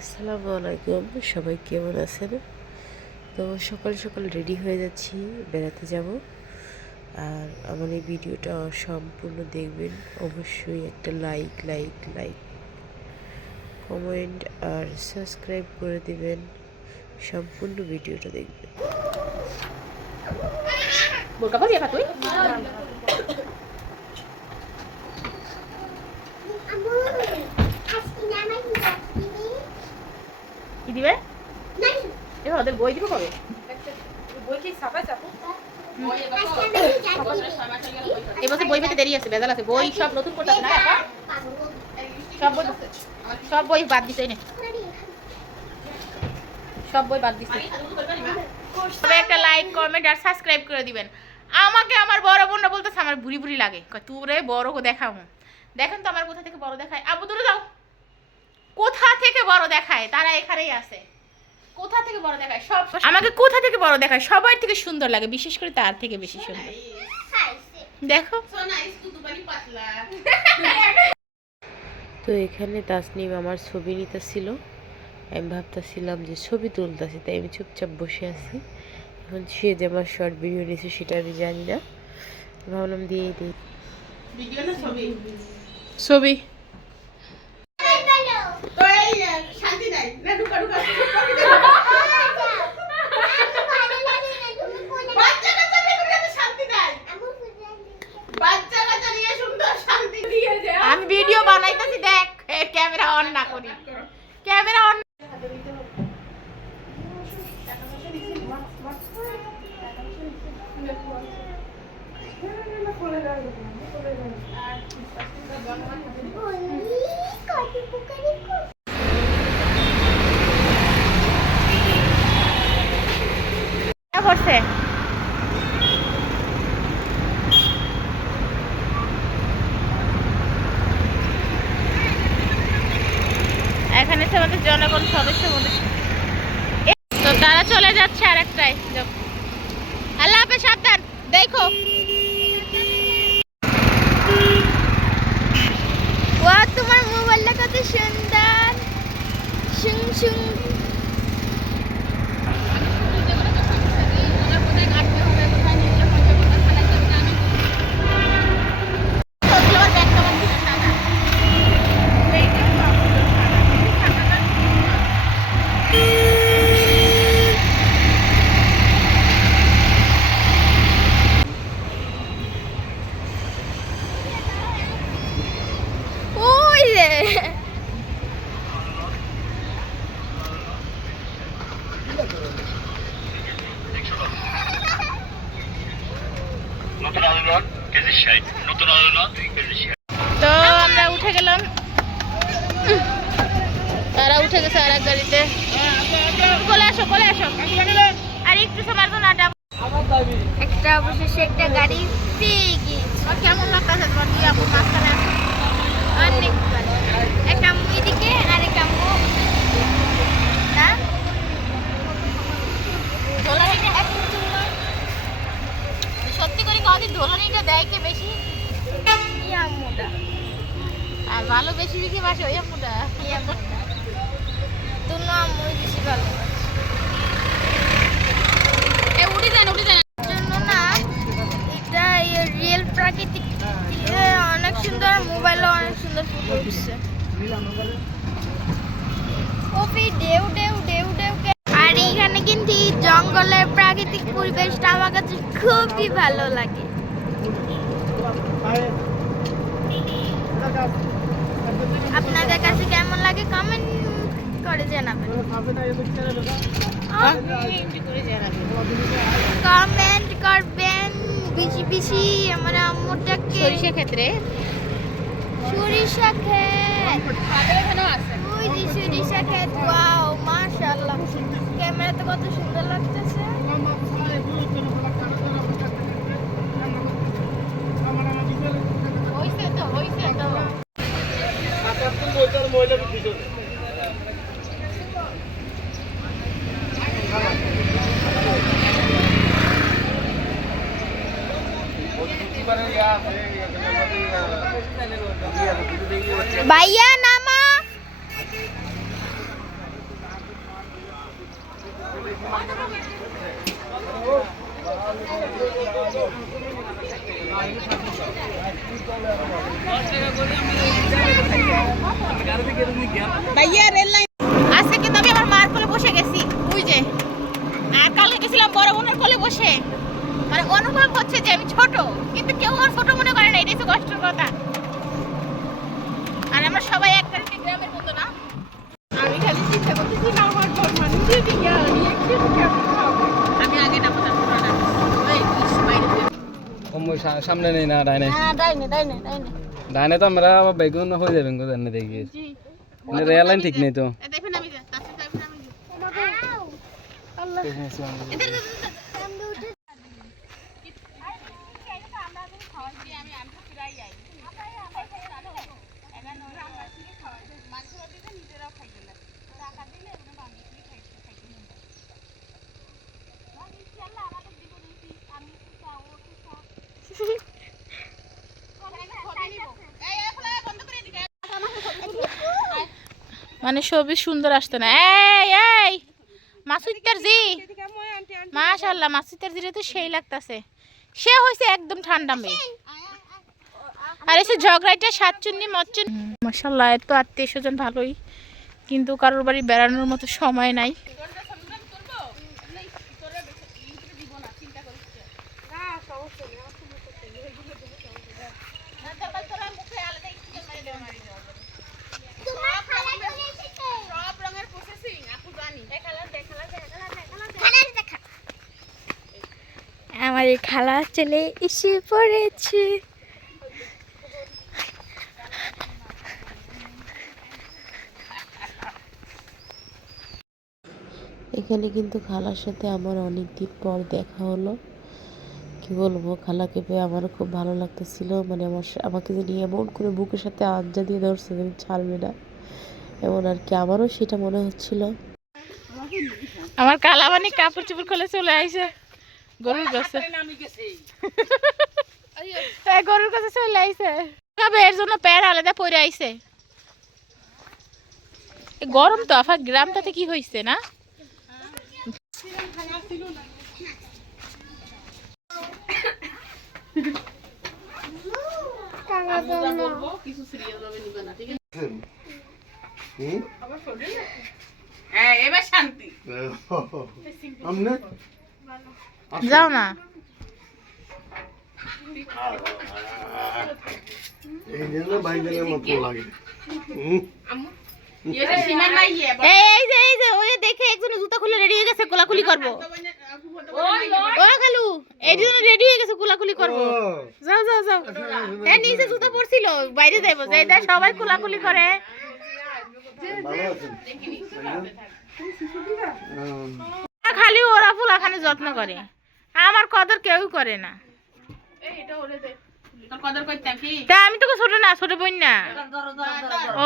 আসসালামু আলাইকুম, সবাই কেমন আছেন? তো সকাল সকাল রেডি হয়ে যাচ্ছি, বেড়াতে যাব। আর আমার এই ভিডিওটা সম্পূর্ণ দেখবেন। অবশ্যই একটা লাইক লাইক লাইক কমেন্ট আর সাবস্ক্রাইব করে দিবেন। সম্পূর্ণ ভিডিওটা দেখবেন। বোরকা পরিয়ে তুই কি দিবে? ওদের বই দিব কবে? এবছর বই পেতে দেরি আছে, ভেজাল আছে। বই সব নতুন করতে না, সব বই বাদ দিছে না, সব বই বাদ দিছে। তবে একটা লাইক কমেন্ট আর সাবস্ক্রাইব করে দিবেন। আমাকে আমার বড় বোনরা বলতেছে আমার বুড়ি বুড়ি লাগে, তোরে বড় দেখাবো। দেখেন তো আমার কোথা থেকে বড় দেখায়। আবু দূরে যাও, কোথা থেকে বড় দেখায়? তারা এখানেই আছে। কোথা থেকে বড় দেখায়? সব আমাকে কোথা থেকে বড় দেখায়? সবার থেকে সুন্দর লাগে, বিশেষ করে তার থেকে বেশি সুন্দর। দেখো তো এখানে তাসনিম আমার ছবি নিতেছিল। আমি ভাবতেছিলাম যে ছবি তুলতেছি, তাই আমি চুপচাপ বসে আছি। এখন সে যে আমার শর্ট ভিডিও নিয়েছে সেটা আমি জানি না, ভাবলাম দিয়ে দিই। ছবি আমি ভিডিও বানাইতেছি, দেখ ক্যামেরা অন না করি, ক্যামেরা অন। করছে এখানে আমাদের জনগণ সদস্য মধ্যে তো তারা চলে যাচ্ছে আরেকটাই। আল্লাহ হাফেজ, সাবধান, দেখো। ওয়া, তোমার মোবাইলটা কত সুন্দর, শুং শুং। তো আমরা উঠে গেলাম, তারা উঠে গেছে আর এক গাড়িতে। চলে আসো, চলে আসো, আর একটু সময় জন্য একটা অবশেষে একটা গাড়ি পেয়ে গিয়েছি। কেমন লাগতেছে তোমার? দুই আপু মাঝখানে আছে, অনেক ভালো। একটা আম্মু এদিকে আর একটা আম্মু না, সত্যি করে কদিন ধোলানিটা দেয় কে বেশি? আম্মুটা। আর ভালো বেশি বিকে বাসে ওই আম্মুটা, দুনো আম্মুই বেশি ভালো উঠে যান, উঠে যান জন্য না। এটা রিয়েল প্রাকৃতিক, অনেক সুন্দর, মোবাইলও অনেক সুন্দর ফুটে উঠছে। কপি ডেউ ডেউ ডেউ ডেউ। আর এইখানে কিন্তু জঙ্গলের প্রাকৃতিক পরিবেশটা আমার কাছে খুবই ভালো লাগে। আপনাদের কাছে কেমন লাগে কমেন্ট করে জানাবেন, কমেন্ট করবেন বেশি বেশি। আমার আম্মুটাকে সরিষা ক্ষেত্রে, সরিষা ক্ষেত ওই যে সরিষা ক্ষেত। ওয়াও, মাশাআল্লাহ, ক্যামেরাতে কত সুন্দর লাগতেছে। হইছে তো, হইছে তো। ভাইয়া নামা, ভাইয়া রেল লাইন আজকে কিন্তু আমি আমার মার কোলে বসে গেছি ওই যে, আর কালকে গেছিলাম বড় বোনের কোলে বসে। মানে অনুভব হচ্ছে যে আমি ছোট, কিন্তু কেউ আমার ছোট মনে করে না, এটাই তো কষ্টের কথা। আর আমরা সবাই একটা গ্রামের মতো না। আমি খালি চিন্তা করতেছি না আমার ঘর মানুষের দিকে আমি আগে নামো তারপর না ওই বাইরে সামনে নেই না ডাইনে ডাইনে তো আমরা আবার বেগুন হয়ে যাবেন গো জানে দেখি রেল লাইন ঠিক নেই তো দেখেন আমি তাছাড়া দেখেন আমি আল্লাহ এদের মানে ছবি সুন্দর আসতো না। এই এই মাসুদার জি মাশাআল্লাহ, মাসুদার জিরে তো সেই লাগতাছে। সে হইছে একদম ঠান্ডা মেয়ে। আর এসে ঝগড়াইটা সাতচুন্নি মচ্চুন মাশাআল্লাহ, এত আত্মীয় স্বজন ভালোই, কিন্তু কারোর বাড়ি বেড়ানোর মতো সময় নাই। আমার এই খালা চলে এসে পড়েছে। এখানে কিন্তু খালার সাথে আমার অনেক দিন পর দেখা হলো। কি বলবো, খালাকে পেয়ে আমারও খুব ভালো লাগতেছিল। মানে আমাকে যে এমন করে বুকের সাথে আঞ্জা দিয়ে ধরছে যে ছাড়বে না, এমন আর কি আমারও সেটা মনে হচ্ছিল। আমার কালা মানে কাপড় চোপড় খুলে চলে আইছে গরুর কাছে। গরুর কাছে চলে আইছে, এর জন্য প্যার আলাদা পরে আইছে। গরম তো আফা, গ্রামটাতে কি হয়েছে না? এবার শান্তি যাও না। এই জন্য বাইকের মতো লাগে। এই যে ওই দেখে একজন জুতা খুলে রেডি হয়ে গেছে, কোলাকুলি করবো। ও খালু এই জন্য রেডি হয়ে গেছে, কোলাকুলি করবো। যাও যাও যাও, এই নিচে জুতা পড়ছিল, বাইরে যাইবো। যে দেখ সবাই কোলাকুলি করে। খালি ওরা ফুলাখানি যত্ন করে, আমার কদর কেউ করে না। তা আমি তোকে ছোট না, ছোট বোন না।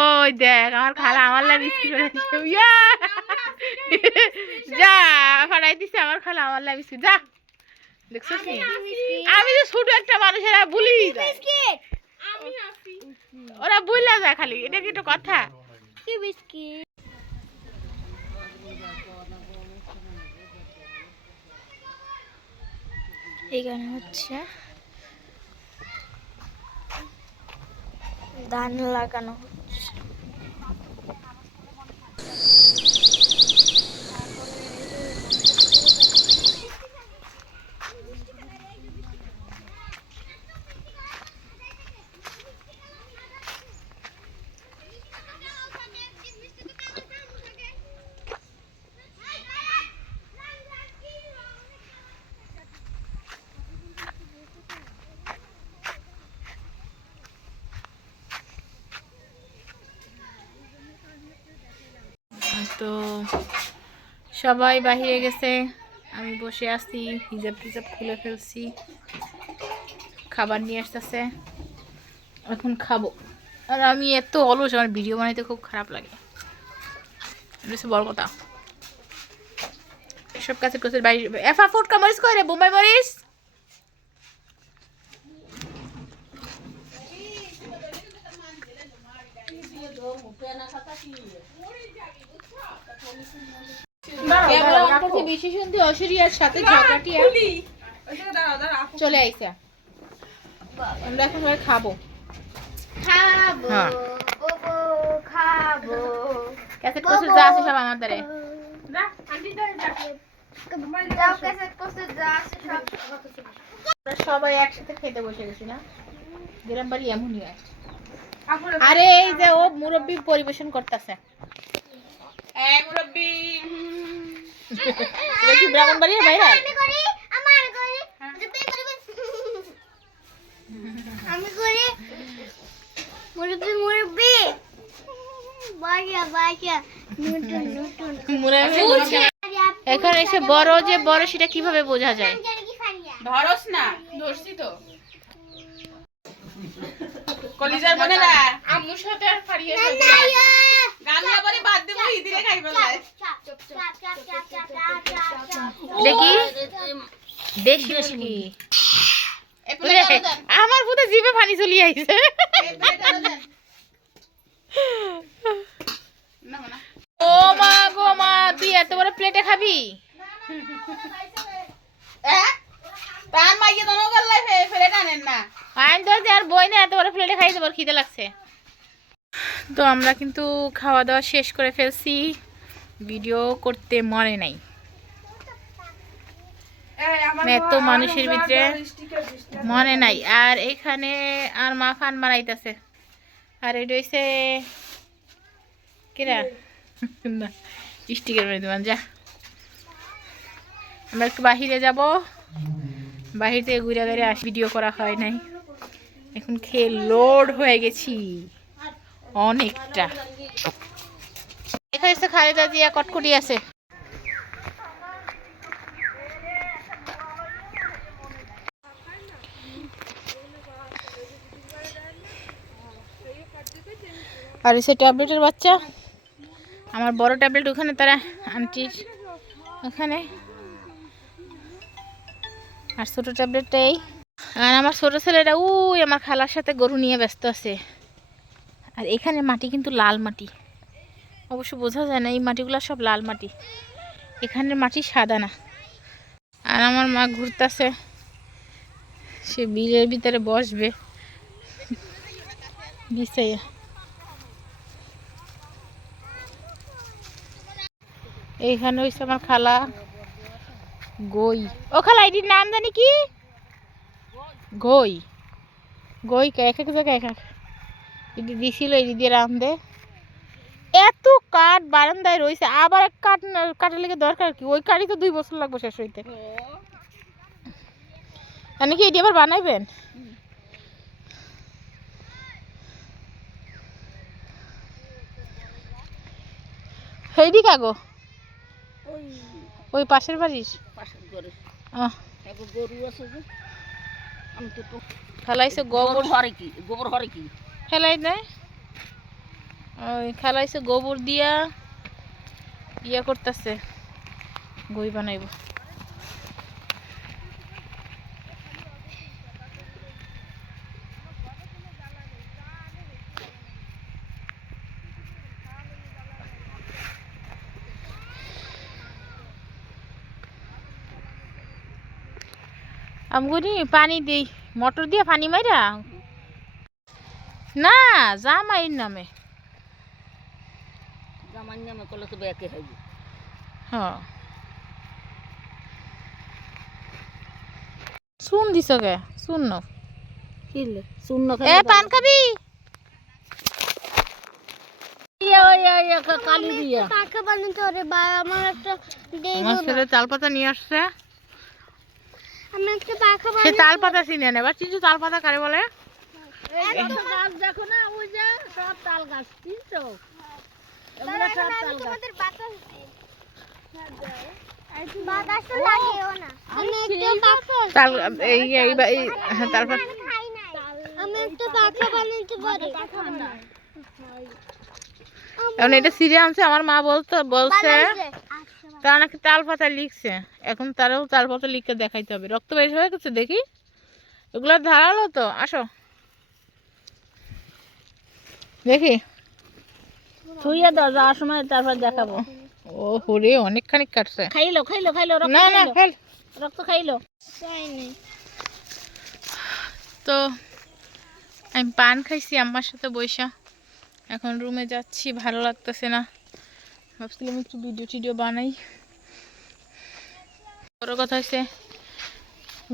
ওই দেখ আমার খালা আমার লাগে যা ফাড়াই দিছে, আমার খালা আমার লাগে যা। দেখছিস আমি যে ছোট একটা মানুষের বলি ওরা বললা যায় খালি, এটা কি একটা কথা? এখানে হচ্ছে ধান লাগানো হচ্ছে। তো সবাই বাহিরে গেছে, আমি বসে আছি, হিজাব টিজাব খুলে ফেলছি, খাবার নিয়ে আসতেছে, এখন খাবো। আর আমি এত অলস, আমার ভিডিও বানাইতে খুব খারাপ লাগে, এটা বড় কথা। সব কাছে কোসের বাইরে এফা ফুড কামরিস কই রে বোম্বাই মরিস। চলে আইসা আমরা এখন খাবো। খাবো হ্যাঁ। খাবো ক্যাসেট কোসেট যা আছে সব আমার দ্বারে সবাই একসাথে খেতে বসে গেছি না, গ্রাম বাড়ি এমনই হয়। আরে এই যে ও মুরব্বি পরিবেশন করতেছে, মুরব্বি কি ব্রাহ্মণ বাড়ির বাইরে আমি করি মুরব্বি মুরব্বি বাজা বাজা নতুন নতুন এখন এসে বড় যে বড় সেটা কিভাবে বোঝা যায়? ধরস না, ধরছি তো কলিজার বনে না আম্মুর সাথে আর ফাড়িয়ে গামলা পরে বাদ দেব ইদিরে খাইবা যায়। দেখি দেশি মুরগি আমার পুরো জিভে পানি চলে আইছে। ও মা গো মা, তুই এত বড় প্লেটে খাবি? তার মাইকে তো নগল লাইফে ফেলে টানেন না, আইন তো আর বই না, এত বড় প্লেটে খাই দেব, খিদে লাগছে। তো আমরা কিন্তু খাওয়া দাওয়া শেষ করে ফেলছি, ভিডিও করতে মনে নাই, এত মানুষের ভিতরে মনে নাই। আর এখানে আর মা ফান মারাইতেছে, আর এটা হইছে কেরা না স্টিকার মেরে দেবেন। যা আমরা একটু বাহিরে যাব, বাহির থেকে ঘুরে ঘুরে আস, ভিডিও করা হয় নাই। এখন খেয়ে লোড হয়ে গেছি অনেকটা। এখানে এসে খালেদা জিয়া কটকটি আছে। আর এসে ট্যাবলেটের বাচ্চা, আমার বড় ট্যাবলেট ওখানে, তারা আন্টির ওখানে, আর ছোটো ট্যাবলেটটা এই। আর আমার ছোটো ছেলেটা ওই আমার খালার সাথে গরু নিয়ে ব্যস্ত আছে। আর এখানে মাটি কিন্তু লাল মাটি, অবশ্য বোঝা যায় না, এই মাটিগুলো সব লাল মাটি, এখানের মাটি সাদা না। আর আমার মা ঘুরতেছে, সে বিলের ভিতরে বসবে বিছাইয়া। এইখানে হয়েছে আমার খালা গই। ও খালা এটির নাম জানি কি? গই। গই এক এক জায়গায় এক এক এটি দিছিল, এটি দিয়ে রান্ধে। এত কাঠ বারান্দায় রয়েছে, আবার এক কাঠের লেগে দরকার কি? ওই কাঠই তো 2 বছর লাগবে শেষ হইতে। নাকি এটি আবার বানাইবেন? হেইডি কাগো ওই পাশের বাড়ির খেলাইছে গোবর কি খেলাই দেয়, ওই খেলাইছে গোবর দিয়া ইয়া করতেছে, গই বানাইব। আমগুনি পানি দেই, মোটর দিয়ে পানি মাইরা না, জামাইয়ের নামে। জামাইয়ের নামে করলে তো ব্যাকে হইবে। হ্যাঁ শুন দিছ কে? শুন না কিলে শুন না, এ পান খাবি? কালি দিয়া পাকা বানাতে ওরে বা আমার একটা দেই গো, আমার ছেলে তাল পাতা নিয়ে আসছে, আমি একটা পাকা বানাই। সে তাল পাতা চিনে না, এবার চিনছো তাল পাতা কারে বলে? এই তো গাছ দেখো না, ওই যে সব তাল গাছ, চিনছো? এগুলা সব তাল গাছ। তোমাদের বাতাস দিই, বাতাস তো লাগেও না। আমি একটা পাকা তাল এই তাল পাতা খাই নাই, আমি একটা পাকা বানাইতে পারি। এখন এটা সিরিয়াস আছে, আমার মা বলছে তারা নাকি তাল পাতা লিখছে, এখন তারাও তাল পাতা লিখে দেখাইতে হবে। রক্ত বের হয়ে গেছে দেখি, এগুলো ধারালো তো, আসো দেখি থুইয়া দাও, যাওয়ার সময় তারপর দেখাবো। ও হরে অনেকখানি কাটছে, খাইলো না না খেল, রক্ত খাইলো। তো আমি পান খাইছি আম্মার সাথে বইসা, এখন রুমে যাচ্ছি, ভালো লাগতেছে না, ভাবছিলাম একটু ভিডিও টিডিও বানাই। বড় কথা হচ্ছে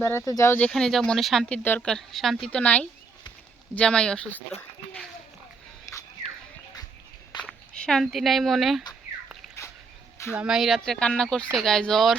বেড়াতে যাও, যেখানে যাও মনে শান্তির দরকার, শান্তি তো নাই, জামাই অসুস্থ, শান্তি নাই মনে। জামাই রাত্রে কান্না করছে, গায়ে জ্বর।